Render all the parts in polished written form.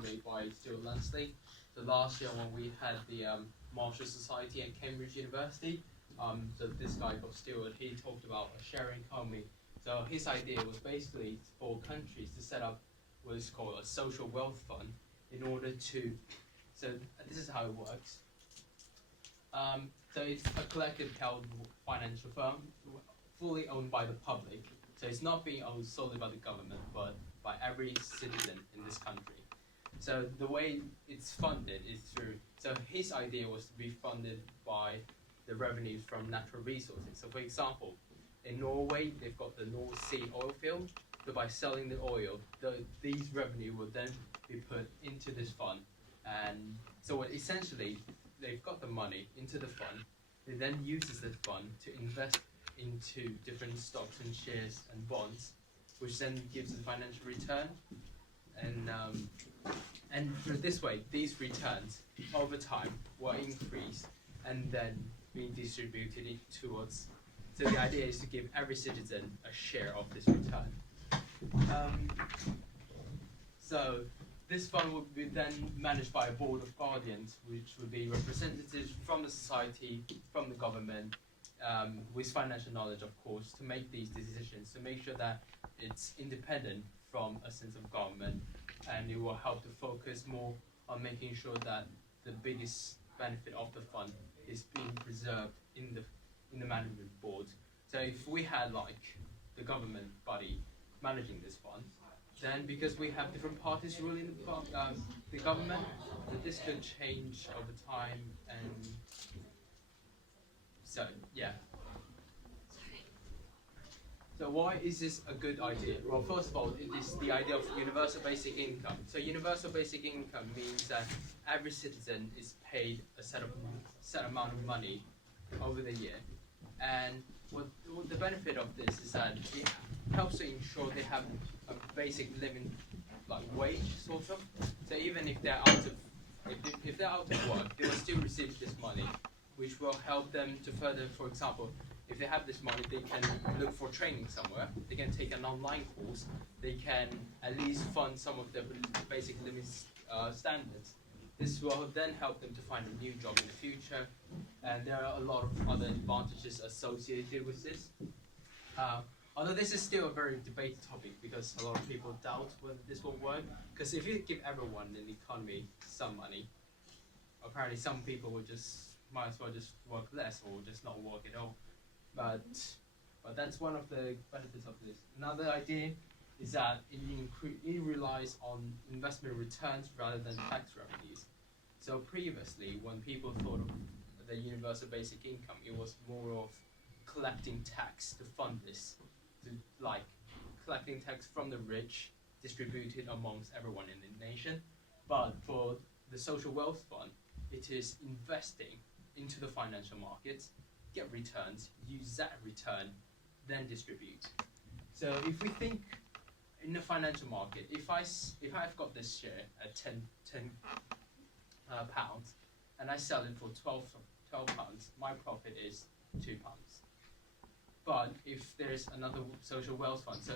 economy by Stuart Lansley. So last year when we had the Marshall Society at Cambridge University, so this guy called Stuart, he talked about a sharing economy. So his idea was basically for countries to set up what is called a social wealth fund in order to, so this is how it works. So it's a collective held financial firm fully owned by the public. So it's not being owned solely by the government, but by every citizen in this country. So the way it's funded is through, so his idea was to be funded by the revenues from natural resources. So for example, in Norway, they've got the North Sea oil field. So by selling the oil, these revenue will then be put into this fund. And so essentially, they've got the money into the fund. They then uses the fund to invest into different stocks and shares and bonds, which then gives the financial return. And through this way, these returns over time will increase and then being distributed towards. So the idea is to give every citizen a share of this return. So this fund would be then managed by a board of guardians, which would be representatives from the society, from the government, with financial knowledge, of course, to make these decisions, to make sure that it's independent from a sense of government, and it will help to focus more on making sure that the biggest benefit of the fund is being preserved in the management board. So if we had like the government body managing this fund, then because we have different parties ruling the government, that this could change over time. And so yeah. So why is this a good idea? Well, first of all, it is the idea of universal basic income. So universal basic income means that every citizen is paid a set amount of money over the year. And what the benefit of this is that it helps to ensure they have a basic living like wage, sort of. So even if they're if they're out of work, they will still receive this money, which will help them to further, for example, if they have this money, they can look for training somewhere. They can take an online course. They can at least fund some of their basic living standards. This will then help them to find a new job in the future. And there are a lot of other advantages associated with this. Although this is still a very debated topic because a lot of people doubt whether this will work. Because if you give everyone in the economy some money, apparently some people will might as well just work less or just not work at all. But that's one of the benefits of this. Another idea is that it relies on investment returns rather than tax revenues. So previously, when people thought of the universal basic income, it was more of collecting tax to fund this, like collecting tax from the rich, distributed amongst everyone in the nation. But for the social wealth fund, it is investing into the financial markets, get returns, use that return, then distribute. So if we think in the financial market, if I've got this share at 10 pounds and I sell it for 12 pounds, my profit is £2. But if there's another social wealth fund, so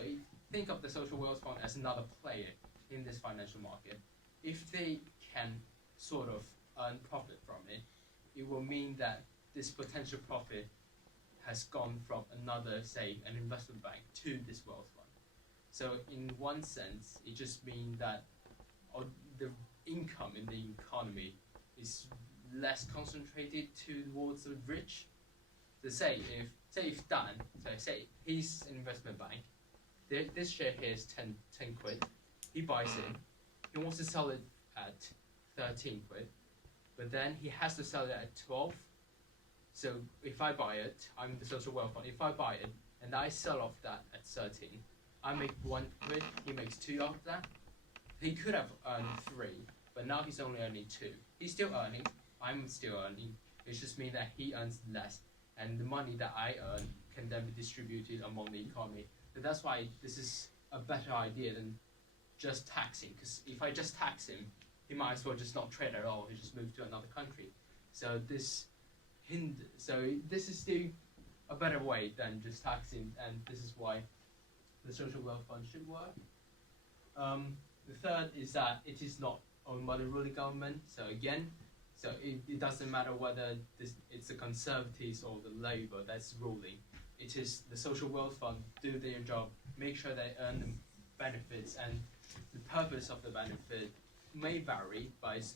think of the social wealth fund as another player in this financial market. If they can sort of earn profit from it, it will mean that this potential profit has gone from another, say, an investment bank to this wealth fund. So in one sense, it just means that the income in the economy is less concentrated towards the rich. So say if Dan, so say he's an investment bank, this share here is 10 quid, he buys it, he wants to sell it at 13 quid, but then he has to sell it at 12. So if I buy it, I'm the social wealth fund. If I buy it and I sell off that at 13, I make 1 quid, he makes 2 of that. He could have earned 3, but now he's only earning 2. He's still earning, I'm still earning. It just means that he earns less, and the money that I earn can then be distributed among the economy. So that's why this is a better idea than just taxing, because if I just tax him, he might as well just not trade at all, he just move to another country. So this is still a better way than just taxing, and this is why the social wealth fund should work. The third is that it is not owned by the ruling government. So again, it doesn't matter whether it's the Conservatives or the Labour that's ruling. It is the social wealth fund do their job, make sure they earn the benefits, and the purpose of the benefit may vary, but it's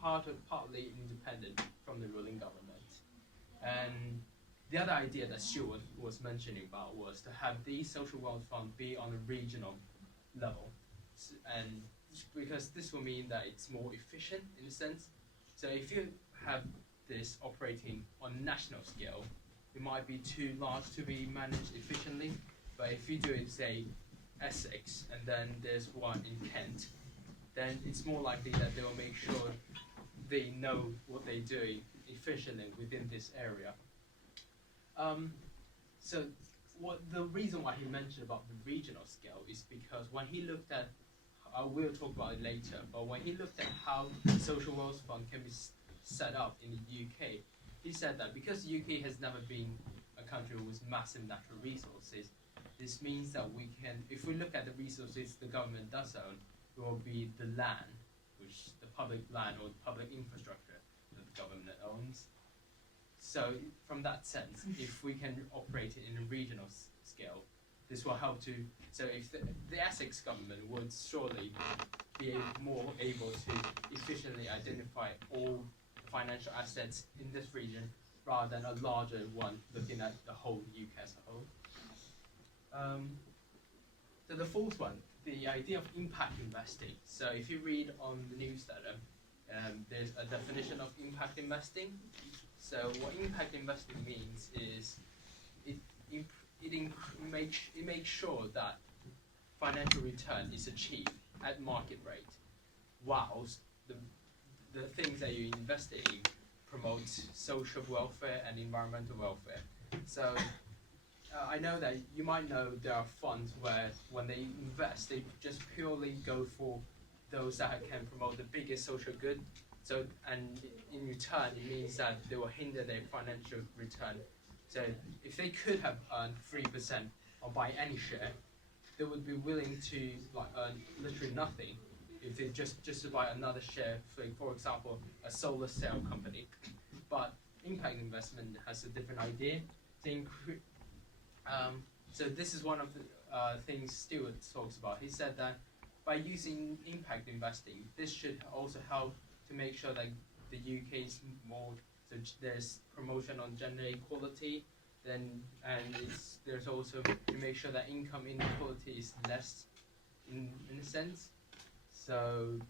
partly independent from the ruling government. And the other idea that Stuart was mentioning about was to have these social wealth funds be on a regional level, and because this will mean that it's more efficient in a sense. So if you have this operating on national scale, it might be too large to be managed efficiently. But if you do it, say, Essex, and then there's one in Kent, then it's more likely that they will make sure they know what they're doing efficiently within this area. So the reason why he mentioned about the regional scale is because when he looked at, we'll talk about it later, but when he looked at how the social wealth fund can be set up in the UK, he said that because the UK has never been a country with massive natural resources, this means that we can, if we look at the resources the government does own, it will be the land, which the public land or public infrastructure that the government owns. So from that sense, if we can operate it in a regional scale, this will help to, so if the Essex government would surely be more able to efficiently identify all financial assets in this region rather than a larger one looking at the whole UK as a whole. So the fourth one, the idea of impact investing. So if you read on the newsletter, there's a definition of impact investing. So what impact investing means is it makes sure that financial return is achieved at market rate, whilst the things that you invest in promotes social welfare and environmental welfare. So I know that you might know there are funds where when they invest, they just purely go for those that can promote the biggest social good. So, and in return, it means that they will hinder their financial return. So if they could have earned 3% or buy any share, they would be willing to earn literally nothing if they just to buy another share, for example, a solar cell company. But impact investment has a different idea. So this is one of the things Stuart talks about. He said that by using impact investing, this should also help to make sure that the UK is more, so there's promotion on gender equality, and there's also to make sure that income inequality is less in a sense. So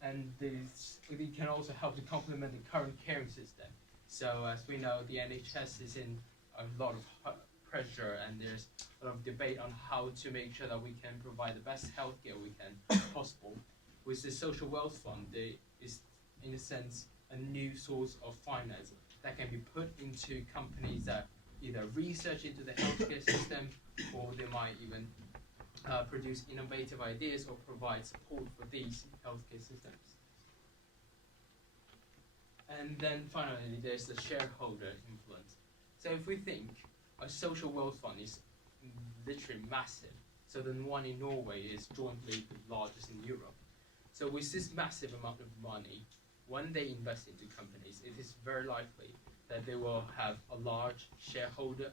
and it can also help to complement the current caring system. So as we know, the NHS is in a lot of pressure, and there's a lot of debate on how to make sure that we can provide the best healthcare we can possible. With the social wealth fund, there is, in a sense, a new source of finance that can be put into companies that either research into the healthcare system, or they might even produce innovative ideas or provide support for these healthcare systems. And then finally, there's the shareholder influence. So if we think a social wealth fund is literally massive, so the one in Norway is jointly the largest in Europe. So with this massive amount of money, when they invest into companies, it is very likely that they will have a large shareholder,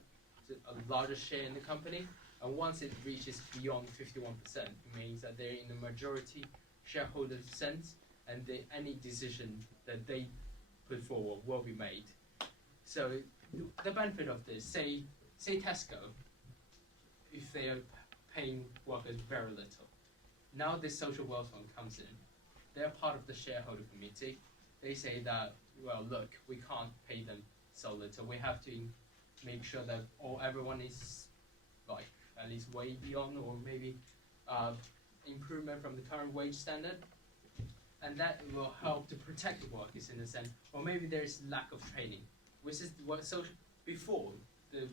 a larger share in the company. And once it reaches beyond 51%, it means that they're in the majority shareholder sense, and any decision that they put forward will be made. So the benefit of this, say Tesco, if they are paying workers very little, now this social wealth fund comes in, they're part of the shareholder committee. They say that, well, look, we can't pay them so little. We have to make sure that everyone is at least way beyond, or maybe improvement from the current wage standard. And that will help to protect the workers in a sense. Or maybe there's lack of training, which is what before the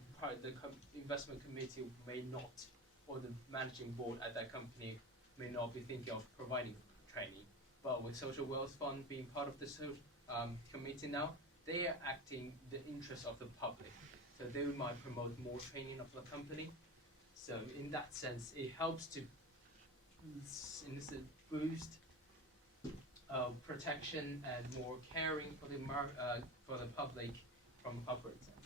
investment committee may not, or the managing board at that company may not be thinking of providing training. But with social wealth fund being part of the committee now, they are acting the interest of the public. So they might promote more training of the company. So in that sense, it helps to in this boost protection and more caring for the public from public sense.